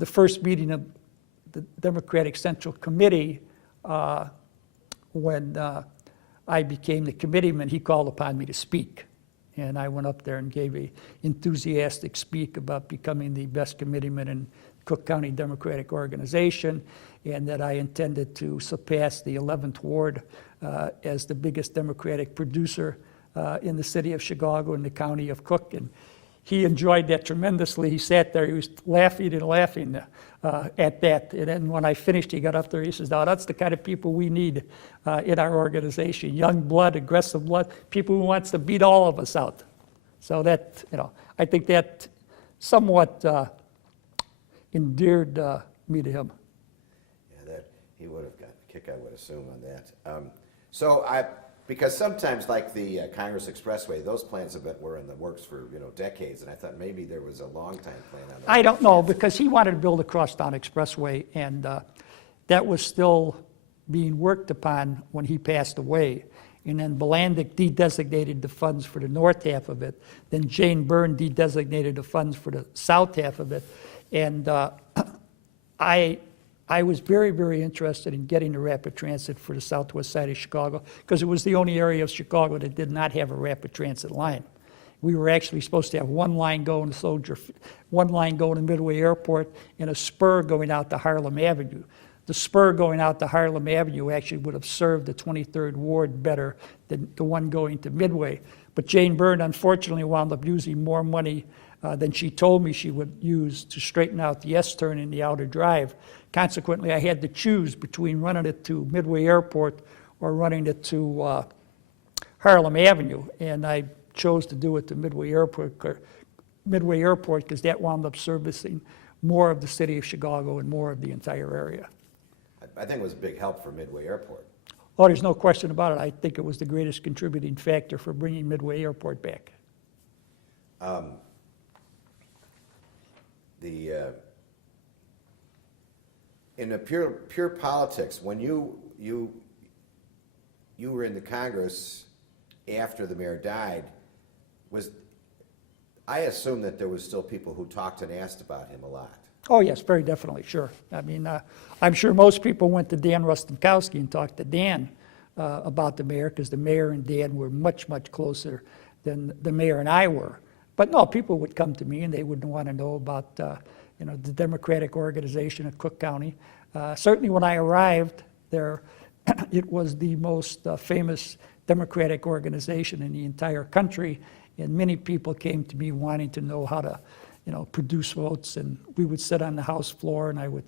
the first meeting of the Democratic Central Committee, when I became the committeeman, he called upon me to speak. And I went up there and gave a enthusiastic speak about becoming the best committeeman in Cook County Democratic Organization, and that I intended to surpass the 11th Ward as the biggest Democratic producer in the city of Chicago and the county of Cook. And he enjoyed that tremendously. He sat there, he was laughing and laughing at that. And then when I finished, he got up there, he says, "Now that's the kind of people we need in our organization. Young blood, aggressive blood, people who wants to beat all of us out." So that, I think that somewhat endeared me to him. Yeah, that he would have gotten a kick, I would assume, on that. Because sometimes, like the Congress Expressway, those plans were in the works for decades, and I thought maybe there was a long time plan on that. I don't know, because he wanted to build a crosstown expressway, and that was still being worked upon when he passed away. And then Blandick de-designated the funds for the north half of it. Then Jane Byrne de-designated the funds for the south half of it. And I was very, very interested in getting the rapid transit for the southwest side of Chicago, because it was the only area of Chicago that did not have a rapid transit line. We were actually supposed to have one line going to one line going to Midway Airport, and a spur going out to Harlem Avenue. The spur going out to Harlem Avenue actually would have served the 23rd Ward better than the one going to Midway. But Jane Byrne unfortunately wound up using more money than she told me she would use to straighten out the S-turn in the outer drive. Consequently, I had to choose between running it to Midway Airport or running it to Harlem Avenue, and I chose to do it to Midway Airport because that wound up servicing more of the city of Chicago and more of the entire area. I think it was a big help for Midway Airport. Oh, there's no question about it. I think it was the greatest contributing factor for bringing Midway Airport back. In the pure politics, when you were in the Congress after the mayor died, I assume that there was still people who talked and asked about him a lot. Oh, yes, very definitely, sure. I mean, I'm sure most people went to Dan Rostenkowski and talked to Dan about the mayor, because the mayor and Dan were much, much closer than the mayor and I were. But no, people would come to me and they would want to know about the Democratic organization of Cook County. Certainly when I arrived there, it was the most famous Democratic organization in the entire country, and many people came to me wanting to know how to produce votes, and we would sit on the House floor and I would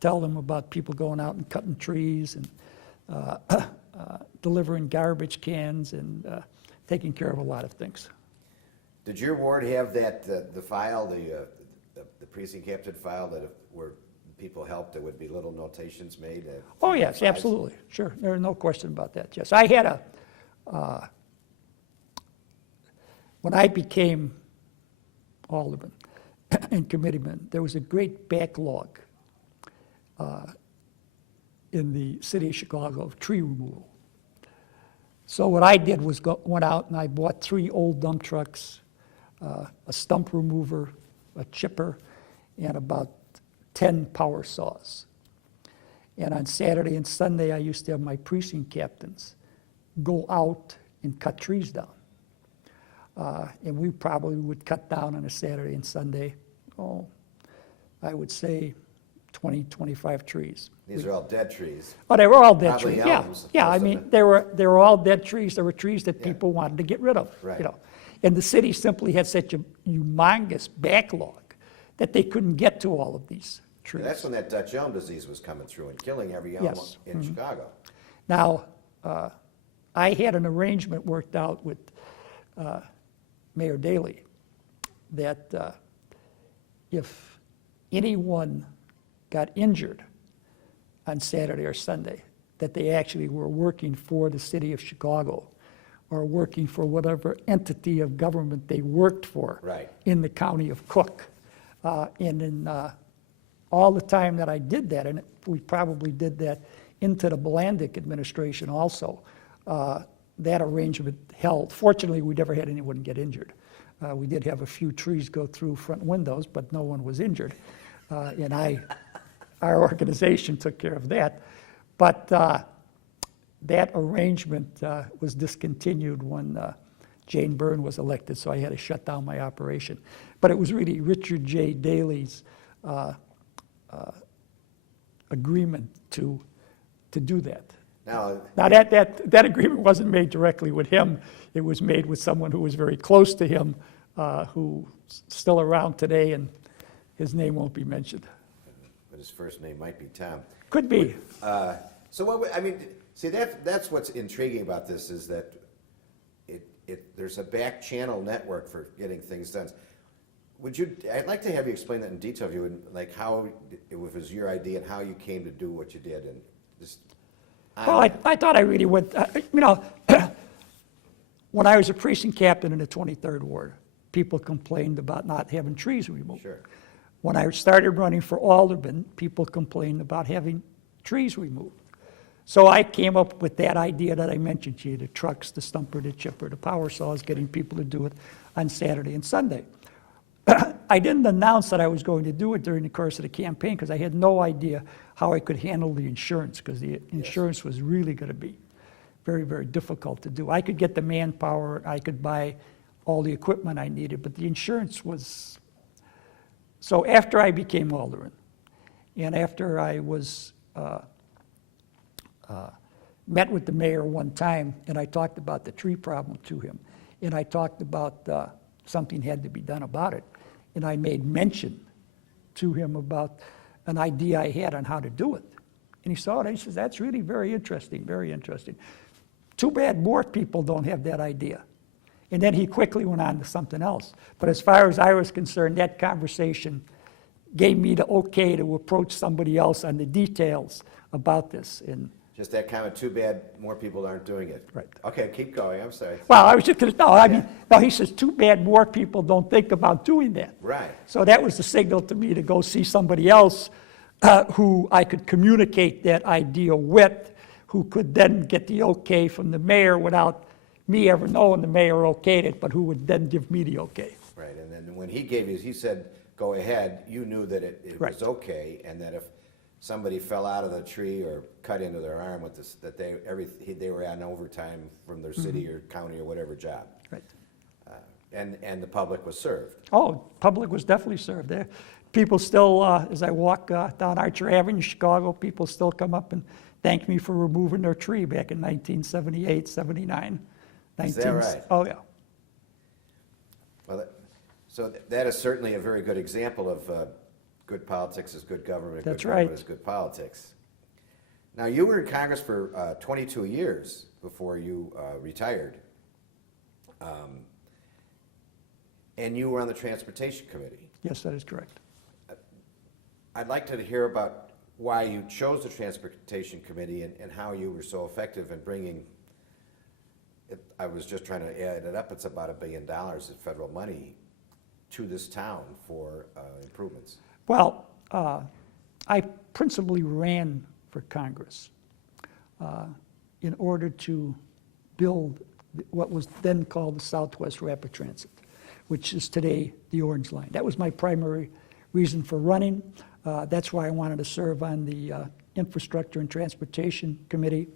tell them about people going out and cutting trees and delivering garbage cans and taking care of a lot of things. Did your ward have that the file, the precinct captain file, where people helped, there would be little notations made? Oh yes, absolutely, sure. There's no question about that. Yes, I had when I became alderman and committeeman, there was a great backlog in the city of Chicago of tree removal. So what I did was went out and I bought 3 old dump trucks, a stump remover, a chipper, and about 10 power saws. And on Saturday and Sunday, I used to have my precinct captains go out and cut trees down. And we probably would cut down on a Saturday and Sunday, I would say 20, 25 trees. These are all dead trees. Oh, they were all dead Probably trees. elms, Yeah. I mean, they were all dead trees. There were trees that people wanted to get rid of. Right. And the city simply had such a humongous backlog that they couldn't get to all of these trees. That's when that Dutch elm disease was coming through and killing every elm in Chicago. Now, I had an arrangement worked out with Mayor Daley that if anyone got injured on Saturday or Sunday, that they actually were working for the city of Chicago or working for whatever entity of government they worked for in the county of Cook. And in all the time that I did that, and we probably did that into the Blandick administration also, that arrangement held. Fortunately, we never had anyone get injured. We did have a few trees go through front windows, but no one was injured. and our organization took care of that. But that arrangement was discontinued when Jane Byrne was elected, so I had to shut down my operation. But it was really Richard J. Daley's agreement to do that. Now, Now, that agreement wasn't made directly with him. It was made with someone who was very close to him, who's still around today, and his name won't be mentioned. but his first name might be Tom. Could be. So what, I mean, see, that's what's intriguing about this is that there's a back channel network for getting things done. I'd like to have you explain that in detail, if you would, like how it was your idea and how you came to do what you did, and just. Well, I thought I really went, when I was a precinct captain in the 23rd Ward, people complained about not having trees removed. Sure. When I started running for alderman, people complained about having trees removed. So I came up with that idea that I mentioned to you, the trucks, the stumper, the chipper, the power saws, getting people to do it on Saturday and Sunday. I didn't announce that I was going to do it during the course of the campaign because I had no idea how I could handle the insurance, because the insurance was really going to be very, very difficult to do. I could get the manpower, I could buy all the equipment I needed, but the insurance was... So after I became alderman, and after I was met with the mayor one time, and I talked about the tree problem to him, and I talked about something had to be done about it, and I made mention to him about an idea I had on how to do it. And he saw it, and he says, that's really very interesting, very interesting. Too bad more people don't have that idea. And then he quickly went on to something else. But as far as I was concerned, that conversation gave me the okay to approach somebody else on the details about this. And Just that comment, too bad more people aren't doing it. Right. Okay, keep going, I'm sorry. well, I was just going to, no, I mean, no, he says, too bad more people don't think about doing that. Right. So that was the signal to me to go see somebody else who I could communicate that idea with, who could then get the okay from the mayor without me ever knowing the mayor okayed it, but who would then give me the okay. Right, and then when he gave you, he said, go ahead, you knew that it Right. was okay, and that if somebody fell out of the tree or cut into their arm with this, that they were on overtime from their city or county or whatever job. Right. And the public was served. Oh, public was definitely served there. People still, as I walk down Archer Avenue, Chicago, people still come up and thank me for removing their tree back in 1978, 79. Is that right? Oh, yeah. Well, so that is certainly a very good example of good politics is good government, That's good government right. is good politics. Now, you were in Congress for 22 years before you retired. And you were on the Transportation Committee. Yes, that is correct. I'd like to hear about why you chose the Transportation Committee and how you were so effective in bringing, I was just trying to add it up, it's about $1 billion in federal money to this town for improvements. Well, I principally ran for Congress in order to build what was then called the Southwest Rapid Transit, which is today the Orange Line. That was my primary reason for running. That's why I wanted to serve on the Infrastructure and Transportation Committee.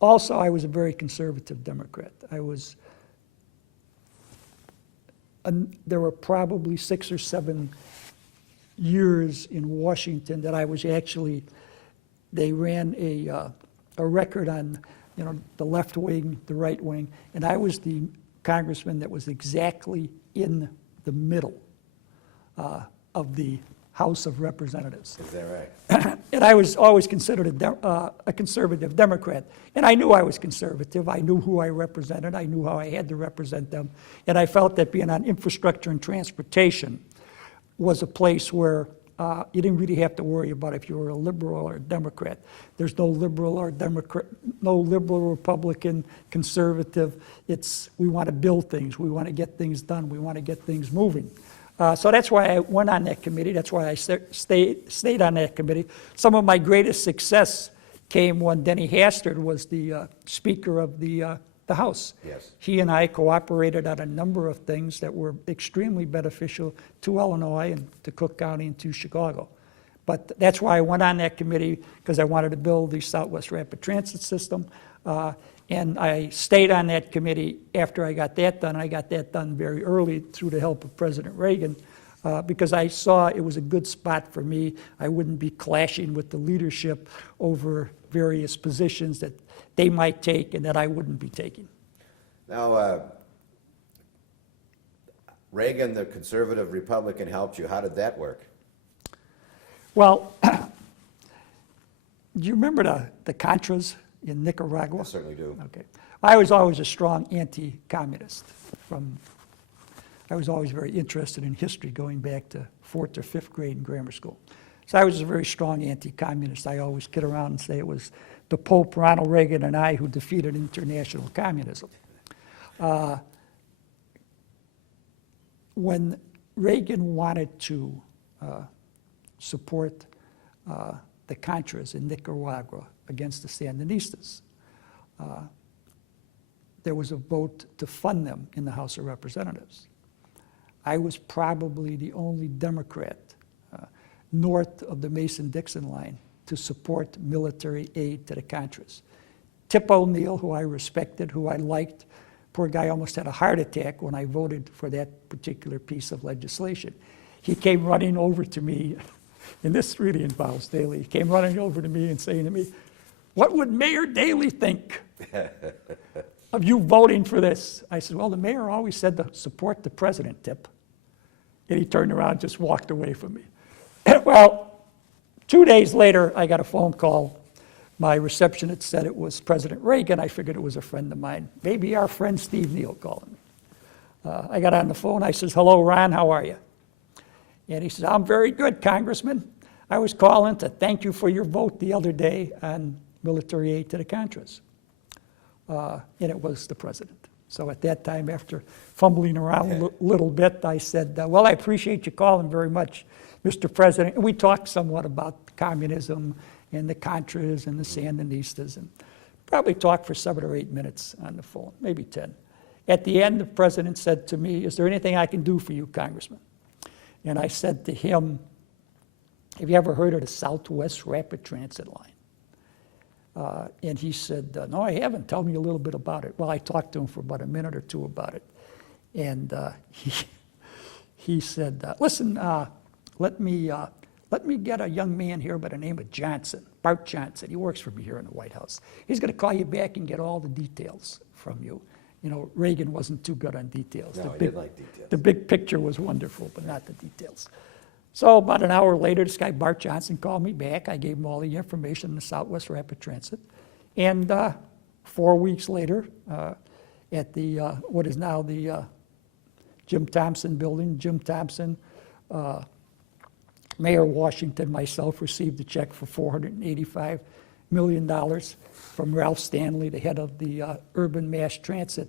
Also, I was a very conservative Democrat. There were probably 6 or 7 years in Washington that I was actually, they ran a record on, the left wing, the right wing, and I was the congressman that was exactly in the middle of the House of Representatives. Is that right? And I was always considered a conservative Democrat. And I knew I was conservative. I knew who I represented. I knew how I had to represent them. And I felt that being on infrastructure and transportation was a place where you didn't really have to worry about if you were a liberal or a Democrat. There's no liberal or Democrat, no liberal, Republican, conservative. We want to build things. We want to get things done. We want to get things moving. So that's why I went on that committee. That's why I stayed on that committee. Some of my greatest success came when Denny Hastert was the Speaker of the the House. Yes. He and I cooperated on a number of things that were extremely beneficial to Illinois and to Cook County and to Chicago. But that's why I went on that committee, because I wanted to build the Southwest Rapid Transit System. And I stayed on that committee after I got that done. I got that done very early through the help of President Reagan, because I saw it was a good spot for me. I wouldn't be clashing with the leadership over various positions that they might take and that I wouldn't be taking. Now, Reagan, the conservative Republican, helped you. How did that work? Well, do you remember the Contras in Nicaragua? I certainly do. Okay. I was always a strong anti-communist. I was always very interested in history going back to 4th or 5th grade in grammar school. So I was a very strong anti-communist. I always kid around and say it was the Pope, Ronald Reagan, and I who defeated international communism. When Reagan wanted to support the Contras in Nicaragua against the Sandinistas, there was a vote to fund them in the House of Representatives. I was probably the only Democrat north of the Mason-Dixon line to support military aid to the Contras. Tip O'Neill, who I respected, who I liked, poor guy almost had a heart attack when I voted for that particular piece of legislation. He came running over to me, and this really involves Daley. He came running over to me and saying to me, "What would Mayor Daley think of you voting for this?" I said, "Well, the mayor always said to support the president, Tip." And he turned around and just walked away from me. Well, 2 days later, I got a phone call. My receptionist said it was President Reagan. I figured it was a friend of mine, maybe our friend Steve Neal calling me. I got on the phone. I says, "Hello, Ron, how are you?" And he says, "I'm very good, Congressman. I was calling to thank you for your vote the other day on military aid to the Contras." And it was the president. So at that time, after fumbling around a little bit, I said, "Well, I appreciate you calling very much, Mr. President." And we talked somewhat about communism and the Contras and the Sandinistas, and probably talked for 7 or 8 minutes on the phone, maybe 10. At the end, the president said to me, "Is there anything I can do for you, Congressman?" And I said to him, "Have you ever heard of the Southwest Rapid Transit line?" And he said, "No, I haven't. Tell me a little bit about it." Well, I talked to him for about a minute or two about it. And he said, "Listen, let me get a young man here by the name of Johnson, Bart Johnson. He works for me here in the White House. He's going to call you back and get all the details from you." You know, Reagan wasn't too good on details. No, he didn't like details. The big picture was wonderful, but not the details. So about an hour later, this guy Bart Johnson called me back. I gave him all the information on the Southwest Rapid Transit. And 4 weeks later, at the what is now the Jim Thompson building, Jim Thompson, Mayor Washington, myself received a check for $485 million from Ralph Stanley, the head of the Urban Mass Transit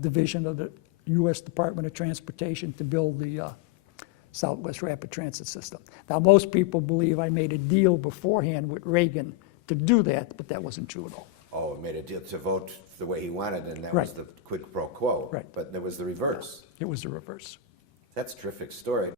Division of the U.S. Department of Transportation, to build the Southwest Rapid Transit System. Now, most people believe I made a deal beforehand with Reagan to do that, but that wasn't true at all. Oh, he made a deal to vote the way he wanted, and that Right. was the quid pro quo. Right. But there was the reverse. It was the reverse. That's a terrific story.